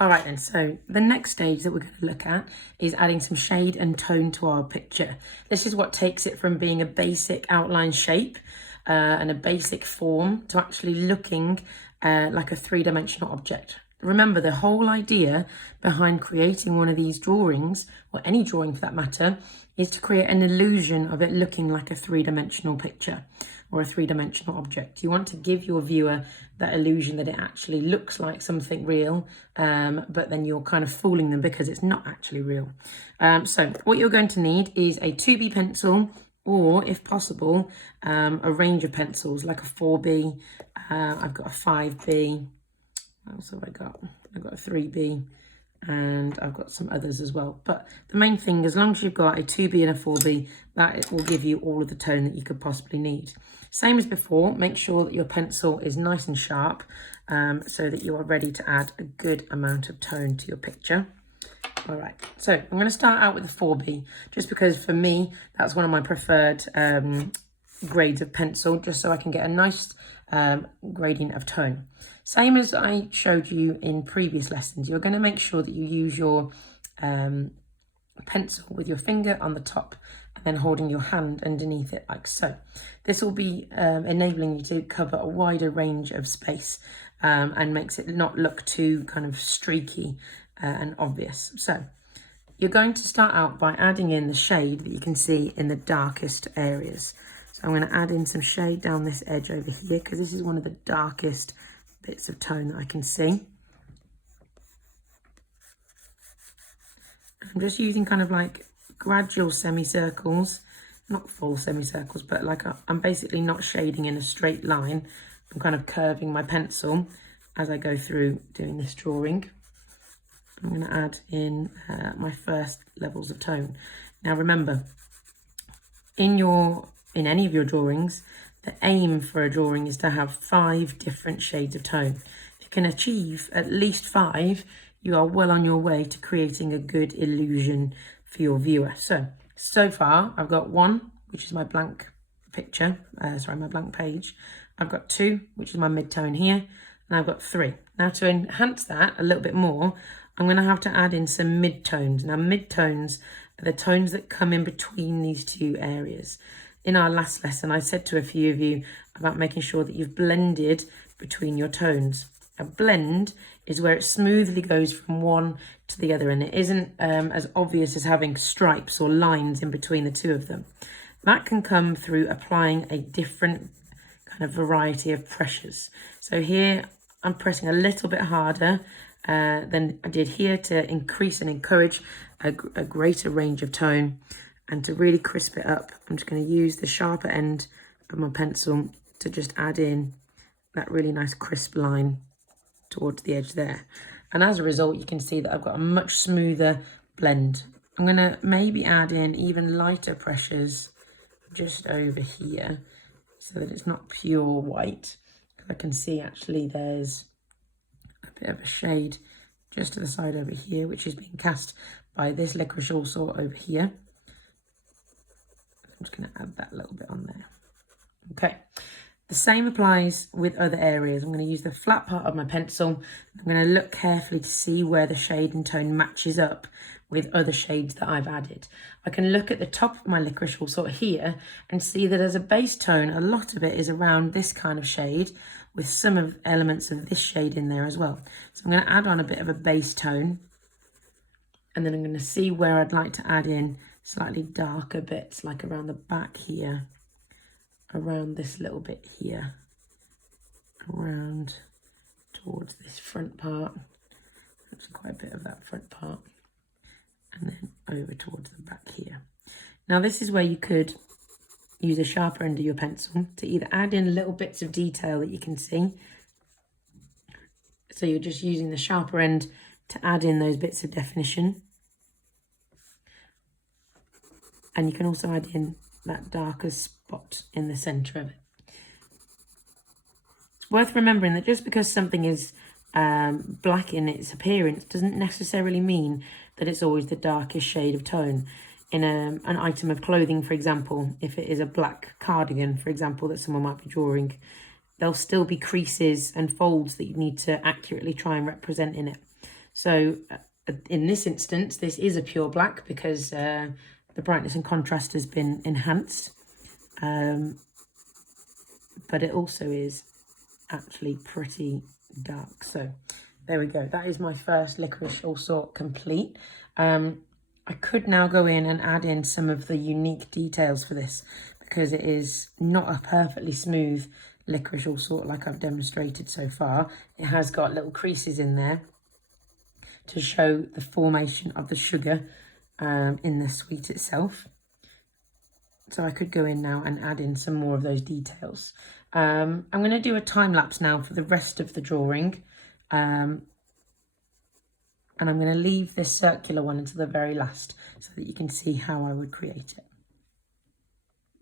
All right then, so the next stage that we're going to look at is adding some shade and tone to our picture. This is what takes it from being a basic outline shape and a basic form to actually looking like a three-dimensional object. Remember, the whole idea behind creating one of these drawings, or any drawing for that matter, is to create an illusion of it looking like a three-dimensional picture or a three-dimensional object. You want to give your viewer that illusion that it actually looks like something real, but then you're kind of fooling them because it's not actually real. So what you're going to need is a 2B pencil, or if possible, a range of pencils like a 4B. I've got a 5B. What else have I got? I've got a 3B. And I've got some others as well. But the main thing, as long as you've got a 2B and a 4B, that will give you all of the tone that you could possibly need. Same as before, make sure that your pencil is nice and sharp so that you are ready to add a good amount of tone to your picture. All right, so I'm going to start out with the 4B, just because for me, that's one of my preferred grades of pencil, just so I can get a nice gradient of tone. Same as I showed you in previous lessons, you're going to make sure that you use your pencil with your finger on the top and then holding your hand underneath it like so. This will be enabling you to cover a wider range of space and makes it not look too kind of streaky and obvious. So you're going to start out by adding in the shade that you can see in the darkest areas. So I'm going to add in some shade down this edge over here because this is one of the darkest bits of tone that I can see. I'm just using kind of like gradual semicircles, not full semicircles, but like I'm basically not shading in a straight line. I'm kind of curving my pencil as I go through doing this drawing. I'm going to add in my first levels of tone. Now remember, in any of your drawings, the aim for a drawing is to have 5 different shades of tone. If you can achieve at least 5, you are well on your way to creating a good illusion for your viewer. So far, I've got 1, which is my blank picture, my blank page. I've got 2, which is my mid-tone here, and I've got 3. Now to enhance that a little bit more, I'm going to have to add in some mid-tones. Now mid-tones are the tones that come in between these two areas. In our last lesson, I said to a few of you about making sure that you've blended between your tones. A blend is where it smoothly goes from one to the other, and it isn't as obvious as having stripes or lines in between the two of them. That can come through applying a different kind of variety of pressures. So here I'm pressing a little bit harder than I did here to increase and encourage a greater range of tone. And to really crisp it up, I'm just going to use the sharper end of my pencil to just add in that really nice crisp line towards the edge there. And as a result, you can see that I've got a much smoother blend. I'm going to maybe add in even lighter pressures just over here so that it's not pure white. I can see actually there's a bit of a shade just to the side over here, which is being cast by this Liquorice Allsort over here. I'm just going to add that little bit on there. Okay, the same applies with other areas. I'm going to use the flat part of my pencil. I'm going to look carefully to see where the shade and tone matches up with other shades that I've added. I can look at the top of my Liquorice Allsort here and see that as a base tone, a lot of it is around this kind of shade with some of elements of this shade in there as well. So I'm going to add on a bit of a base tone, and then I'm going to see where I'd like to add in slightly darker bits, like around the back here, around this little bit here, around towards this front part. That's quite a bit of that front part, and then over towards the back here. Now this is where you could use a sharper end of your pencil to either add in little bits of detail that you can see. So you're just using the sharper end to add in those bits of definition. And you can also add in that darker spot in the centre of it. It's worth remembering that just because something is black in its appearance doesn't necessarily mean that it's always the darkest shade of tone. In an item of clothing, for example, if it is a black cardigan, for example, that someone might be drawing, there'll still be creases and folds that you need to accurately try and represent in it. So in this instance, this is a pure black because the brightness and contrast has been enhanced. But it also is actually pretty dark. So there we go. That is my first Liquorice Allsort complete. I could now go in and add in some of the unique details for this because it is not a perfectly smooth Liquorice Allsort like I've demonstrated so far. It has got little creases in there to show the formation of the sugar in the sweet itself. So I could go in now and add in some more of those details. I'm going to do a time lapse now for the rest of the drawing. And I'm going to leave this circular one until the very last so that you can see how I would create it.